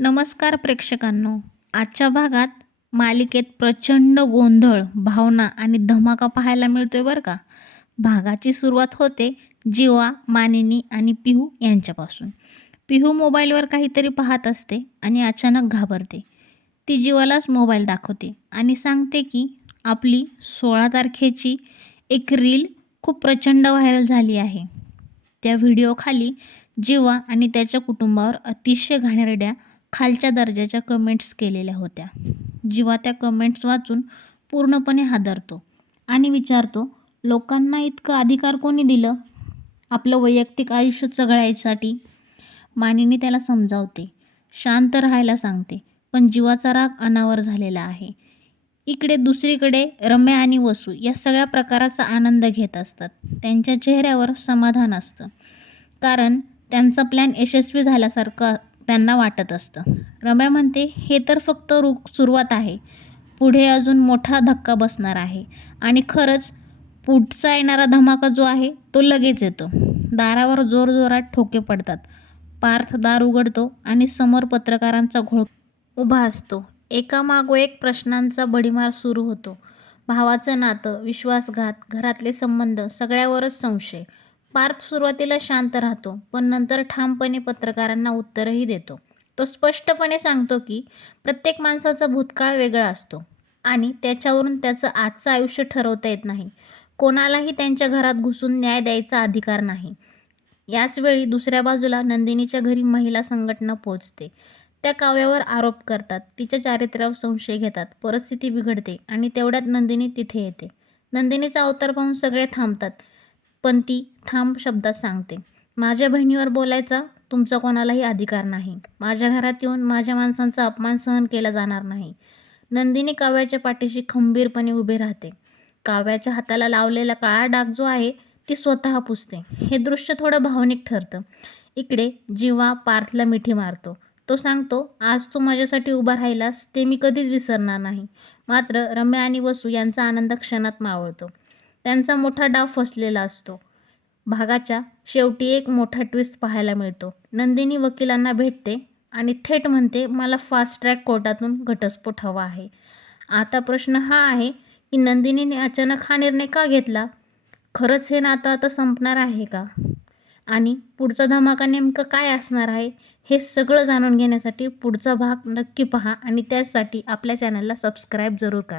नमस्कार प्रेक्षकांनो. आजच्या भागात मालिकेत प्रचंड गोंधळ, भावना आणि धमाका पाहायला मिळतोय बरं का. भागाची सुरुवात होते जीवा, मानिनी आणि पिहू यांच्यापासून. पिहू मोबाईलवर काहीतरी पाहत असते आणि अचानक घाबरते. ती जीवालाच मोबाईल दाखवते आणि सांगते की आपली 16 तारखेची एक रील खूप प्रचंड व्हायरल झाली आहे. त्या व्हिडिओखाली जीवा आणि त्याच्या कुटुंबावर अतिशय घाणेरड्या खालच्या दर्जाच्या कमेंट्स केलेल्या होत्या. जीवा त्या कमेंट्स वाचून पूर्णपणे हादरतो आणि विचारतो, लोकांना इतकं अधिकार कोणी दिलं आपलं वैयक्तिक आयुष्य चघळायसाठी. मानिनी त्याला समजावते, शांत राहायला सांगते, पण जीवाचा राग अनावर झालेला आहे. इकडे दुसरीकडे रम्या आणि वसू या सगळ्या प्रकाराचा आनंद घेत असतात. त्यांच्या चेहऱ्यावर समाधान असतं, कारण त्यांचा प्लॅन यशस्वी झाल्यासारखं त्यांना वाटत असतं. रम्या म्हणते, हे तर फक्त सुरुवात आहे, पुढे अजून मोठा धक्का बसणार आहे. आणि खरंच पुढचा येणारा धमाका जो आहे तो लगेच येतो. दारावर जोरजोरात ठोके पडतात. पार्थ दार उघडतो आणि समोर पत्रकारांचा घोळ उभा असतो. एकामागोएक प्रश्नांचा भडीमार सुरू होतो. भावाचं नातं, विश्वासघात, घरातले संबंध, सगळ्यावरच संशय. पार्थ सुरुवातीला शांत राहतो, पण नंतर ठामपणे पत्रकारांना उत्तरही देतो. तो स्पष्टपणे सांगतो की प्रत्येक माणसाचा भूतकाळ वेगळा असतो आणि त्याच्यावरून त्याचं आजचं आयुष्य ठरवता येत नाही. कोणालाही त्यांच्या घरात घुसून न्याय द्यायचा अधिकार नाही. याचवेळी दुसऱ्या बाजूला नंदिनीच्या घरी महिला संघटना पोहोचते. त्या काव्यावर आरोप करतात, तिच्या चारित्र्यावर संशय घेतात. परिस्थिती बिघडते आणि तेवढ्यात नंदिनी तिथे येते. नंदिनीचा अवतार पाहून सगळे थांबतात, पण ती ठाम शब्दात सांगते, माझ्या बहिणीवर बोलायचा तुमचा कोणालाही अधिकार नाही. माझ्या घरात येऊन माझ्या माणसांचा अपमान सहन केला जाणार नाही. नंदिनी काव्याच्या पाठीशी खंबीरपणे उभी राहते. काव्याच्या हाताला लावलेला काळा डाग जो आहे ती स्वतः पुसते. हे दृश्य थोडं भावनिक ठरतं. इकडे जीवा पार्थला मिठी मारतो. तो सांगतो, आज तू माझ्यासाठी उभा राहिलास ते मी कधीच विसरणार नाही. मात्र रम्या आणि वसू यांचा आनंद क्षणात मावळतो. त्यांचा मोठा डाव फसलेला असतो. भागाच्या शेवटी एक मोठा ट्विस्ट पाहायला मिळतो. नंदिनी वकिलांना भेटते आणि थेट म्हणते, मला फास्ट ट्रॅक कोर्टातून घटस्फोट हवा आहे. आता प्रश्न हा आहे की नंदिनीने अचानक हा निर्णय का घेतला? खरंच हे नातं आता संपणार आहे का? आणि पुढचा धमाका नेमकं काय असणार आहे? हे सगळं जाणून घेण्यासाठी पुढचा भाग नक्की पहा आणि त्यासाठी आपल्या चॅनलला सबस्क्राईब जरूर करा.